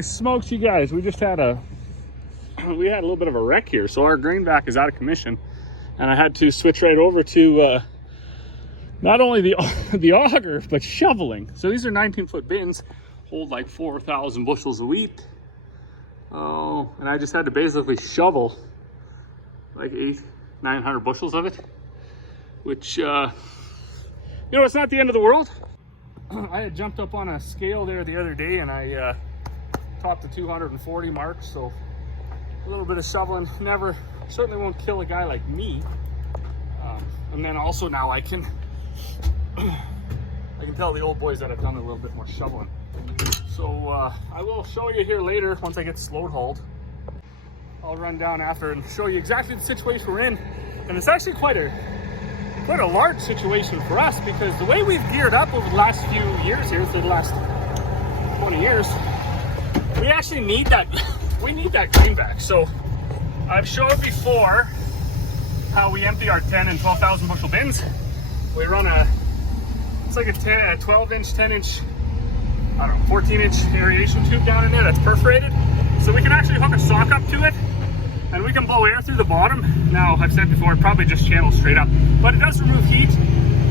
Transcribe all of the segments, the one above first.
Holy smokes, you guys, we just had a little bit of a wreck here. So our grain vac is out of commission, and I had to switch right over to not only the auger, but shoveling. So these are 19-foot bins, hold like 4,000 bushels of wheat. Oh, and I just had to basically shovel like 800-900 bushels of it, which, you know, it's not the end of the world. I had jumped up on a scale there the other day, and I topped the 240 mark, so a little bit of shoveling certainly won't kill a guy like me. And then also now I can tell the old boys that I've done a little bit more shoveling. So I will show you here later once I get slowed hauled. I'll run down after and show you exactly the situation we're in. And it's actually quite a large situation for us, because the way we've geared up over the last few years here, so the last 20 years, we actually need that grain vac. So I've showed before how we empty our 10 and 12,000 bushel bins. We run it's like a 12-inch, 10-inch, I don't know, 14-inch aeration tube down in there that's perforated. So we can actually hook a sock up to it, and we can blow air through the bottom. Now, I've said before, it probably just channels straight up, but it does remove heat,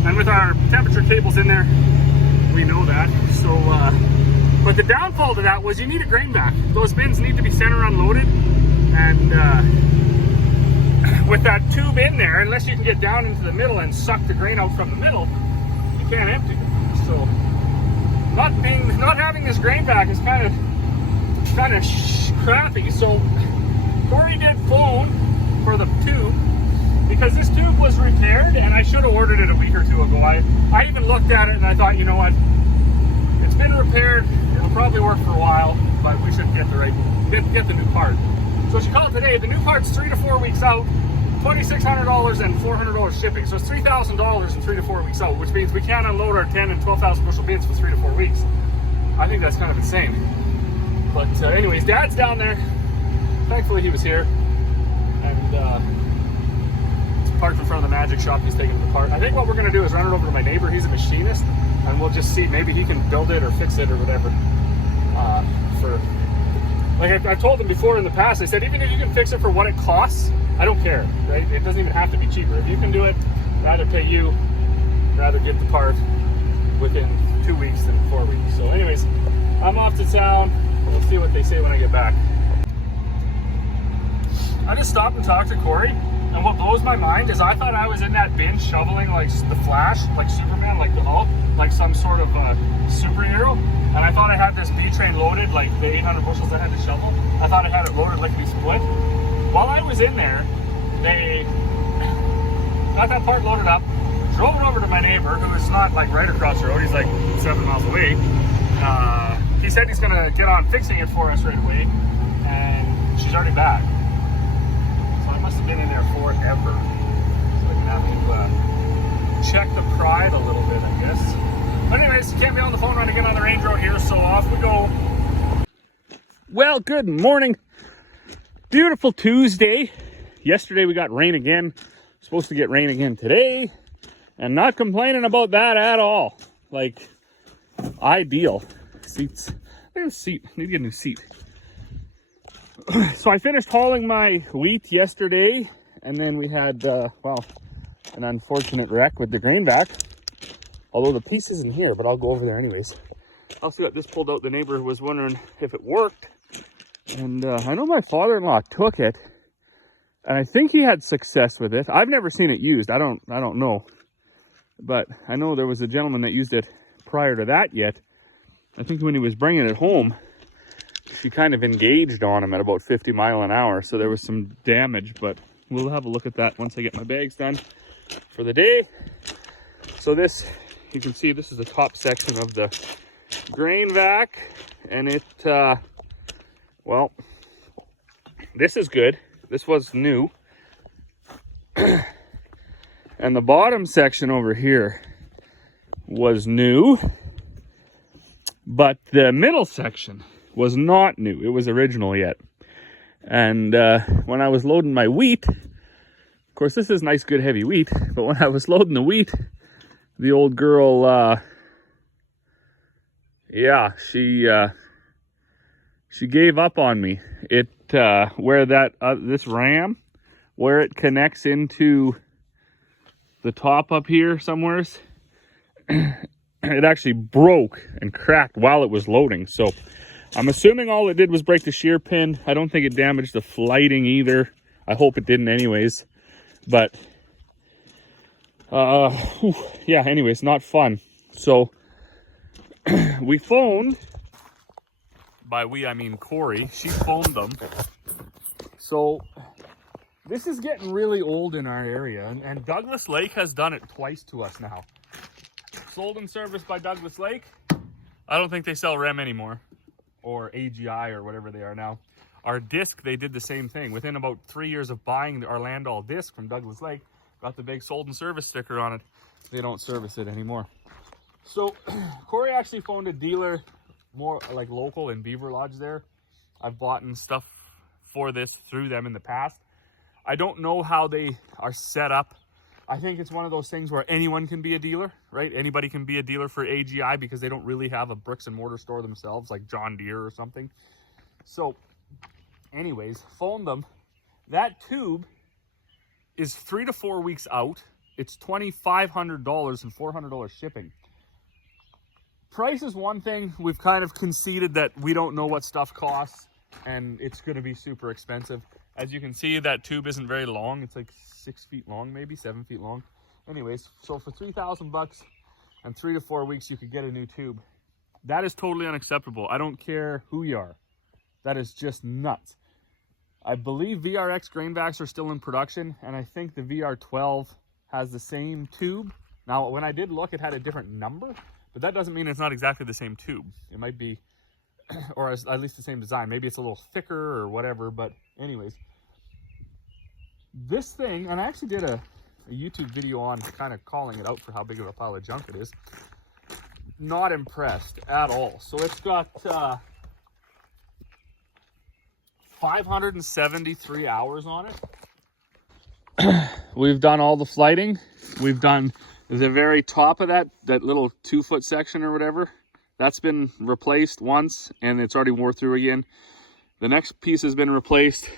and with our temperature cables in there, we know that. So, but the downfall to that was you need a grain vac. Those bins need to be center unloaded, and with that tube in there, unless you can get down into the middle and suck the grain out from the middle, you can't empty it. So, not having this grain vac is kind of crappy. So Corey did phone for the tube, because this tube was repaired, and I should have ordered it a week or two ago. I even looked at it and I thought, you know what, it's been repaired, it'll probably work for a while, but we should get the new part. So she called today. The new part's 3 to 4 weeks out, $2,600 and $400 shipping. So it's $3,000 in 3 to 4 weeks out, which means we can't unload our 10 and 12,000 bushel bins for 3 to 4 weeks. I think that's kind of insane. But anyways, Dad's down there. Thankfully he was here, and it's parked in front of the magic shop. He's taking it apart. I think what we're gonna do is run it over to my neighbor. He's a machinist, and we'll just see, maybe he can build it or fix it or whatever. Like I've told him before in the past, I said, even if you can fix it for what it costs, I don't care, right? It doesn't even have to be cheaper. If you can do it, rather pay you, rather get the part within 2 weeks than 4 weeks. So anyways, I'm off to town. We'll see what they say when I get back. I just stopped and talked to Corey, and what blows my mind is I thought I was in that bin shoveling like the Flash, like Superman, like the Hulk, like some sort of superhero, and I thought I had this B train loaded, like the 800 bushels I had to shovel. I thought I had it loaded lickety split. While I was in there, they got that part loaded up, drove it over to my neighbor, who is not like right across the road. He's like 7 miles away. He said he's gonna get on fixing it for us right away, and she's already back. So I must have been in there forever. So I can have to check the pride a little bit, I guess. But anyways, can't be on the phone running in on the range road here, so off we go. Well, good morning. Beautiful Tuesday. Yesterday we got rain again. Supposed to get rain again today, and not complaining about that at all. Like, ideal. Seats. Look at the seat. Need to get a new seat. So I finished hauling my wheat yesterday, and then we had, well, an unfortunate wreck with the grain vac. Although the piece isn't here, but I'll go over there anyways. Also got this pulled out. The neighbor was wondering if it worked. And I know my father-in-law took it, and I think he had success with it. I've never seen it used. I don't know. But I know there was a gentleman that used it prior to that yet. I think when he was bringing it home, she kind of engaged on him at about 50 miles an hour. So there was some damage, but we'll have a look at that once I get my bags done for the day. So this, you can see this is the top section of the grain vac, and it, well, this is good. This was new. And the bottom section over here was new, but the middle section was not new. It was original yet. And when I was loading my wheat, of course this is nice, good, heavy wheat, but when I was loading the wheat, the old girl, yeah, she She gave up on me. It where that this ram, where it connects into the top up here somewheres, it actually broke and cracked while it was loading. So I'm assuming all it did was break the shear pin. I don't think it damaged the flighting either. I hope it didn't anyways. But yeah, anyways, not fun. So we phoned, by we I mean Corey. She phoned them. So this is getting really old in our area, and Douglas Lake has done it twice to us now. Sold and serviced by Douglas Lake. I don't think they sell REM anymore, or AGI or whatever they are now. Our disc, they did the same thing. Within about 3 years of buying our Landall disc from Douglas Lake, got the big sold and service sticker on it. They don't service it anymore. So Corey actually phoned a dealer more like local in Beaver Lodge there. I've bought stuff for this through them in the past. I don't know how they are set up. I think it's one of those things where anyone can be a dealer, right? Anybody can be a dealer for AGI because they don't really have a bricks and mortar store themselves, like John Deere or something. So anyways, phoned them. That tube is 3 to 4 weeks out. It's $2,500 and $400 shipping. Price is one thing. We've kind of conceded that we don't know what stuff costs, and it's going to be super expensive. As you can see, that tube isn't very long. It's like 6 feet long, maybe 7 feet long. Anyways, so for $3,000 and 3 to 4 weeks, you could get a new tube. That is totally unacceptable. I don't care who you are. That is just nuts. I believe VRX grain vacs are still in production, and I think the VR12 has the same tube. Now, when I did look, it had a different number, but that doesn't mean it's not exactly the same tube. It might be, or at least the same design. Maybe it's a little thicker or whatever, but anyways. This thing, and I actually did a YouTube video on kind of calling it out for how big of a pile of junk it is. Not impressed at all. So it's got 573 hours on it. We've done all the flighting. We've done the very top of that little 2-foot section or whatever. That's been replaced once, and it's already wore through again. The next piece has been replaced.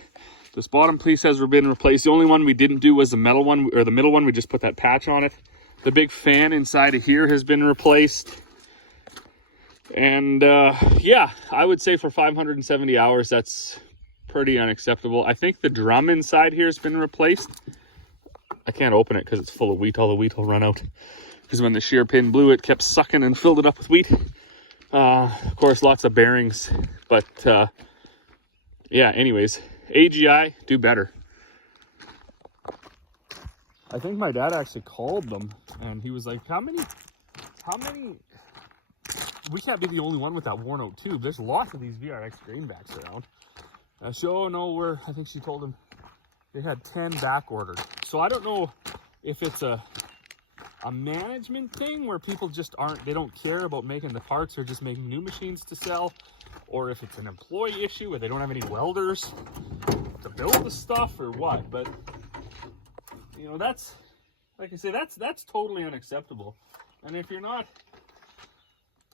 This bottom piece has been replaced. The only one we didn't do was the metal one, or the middle one. We just put that patch on it. The big fan inside of here has been replaced. And yeah, I would say for 570 hours, that's pretty unacceptable. I think the drum inside here has been replaced. I can't open it because it's full of wheat. All the wheat will run out. Because when the shear pin blew, it kept sucking and filled it up with wheat. Of course, lots of bearings. But yeah, anyways. AGI, do better. I think my dad actually called them, and he was like, how many, we can't be the only one with that worn out tube. There's lots of these VRX grain vacs around. So no, I think she told him they had 10 back ordered. So I don't know if it's a management thing where people just they don't care about making the parts or just making new machines to sell, or if it's an employee issue where they don't have any welders to build the stuff or what. But you know, that's, like I say, that's totally unacceptable. And if you're not,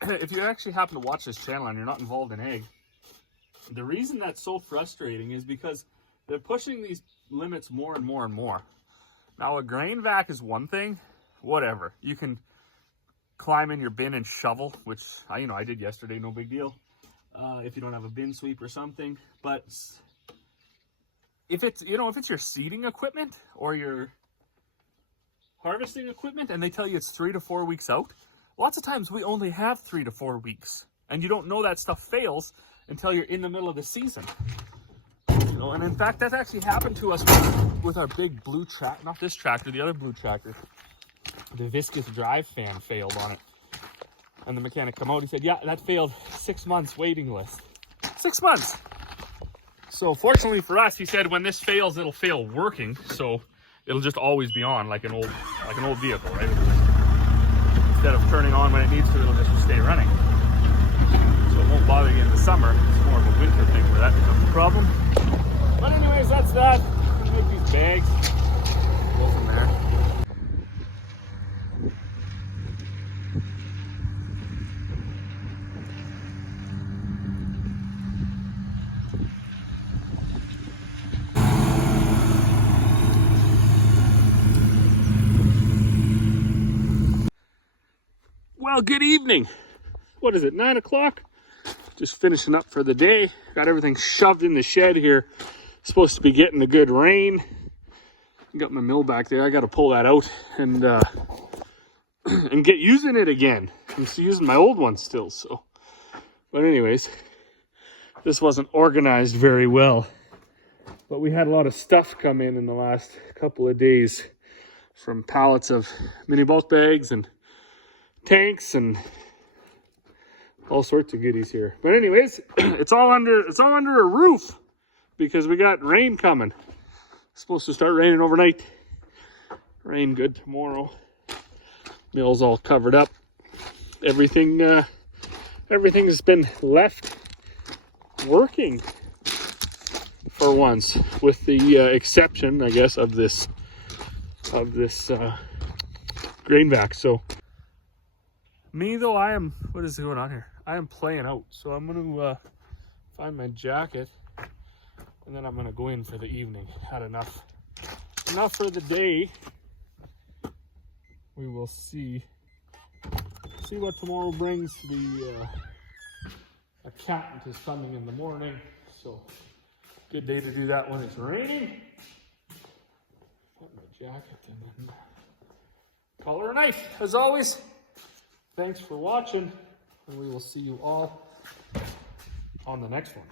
if you actually happen to watch this channel and you're not involved in ag, the reason that's so frustrating is because they're pushing these limits more and more and more. Now, a grain vac is one thing, whatever. You can climb in your bin and shovel, which I did yesterday, no big deal. If you don't have a bin sweep or something. But if it's, if it's your seeding equipment or your harvesting equipment and they tell you it's 3 to 4 weeks out, lots of times we only have 3 to 4 weeks. And you don't know that stuff fails until you're in the middle of the season. And in fact, that's actually happened to us with our big blue tractor, not this tractor, the other blue tractor. The viscous drive fan failed on it. And the mechanic come out, he said, yeah, that failed. 6 months waiting list. 6 months. So fortunately for us, he said, when this fails, it'll fail working. So it'll just always be on like an old vehicle, right? Instead of turning on when it needs to, it'll just stay running. So it won't bother you in the summer. It's more of a winter thing where that becomes a problem. But anyways, that's that. I'm gonna make these bags. Go from there. Well, good evening. What is it, 9 o'clock? Just finishing up for the day. Got everything shoved in the shed here. Supposed to be getting a good rain. Got my mill back there. I got to pull that out and get using it again. I'm still using my old one still. So, but anyways, this wasn't organized very well. But we had a lot of stuff come in the last couple of days, from pallets of mini bulk bags and tanks and all sorts of goodies here. But anyways, it's all under a roof because we got rain coming. It's supposed to start raining overnight. Rain good tomorrow. Mill's all covered up. Everything has been left working for once, with the exception, I guess, of this grain vac. So me though, what is going on here? I am playing out. So I'm gonna find my jacket, and then I'm gonna go in for the evening. Had enough for the day. We will see what tomorrow brings. A cat is coming in the morning, so good day to do that when it's raining. Put my jacket and then call her a night. As always, thanks for watching, and we will see you all on the next one.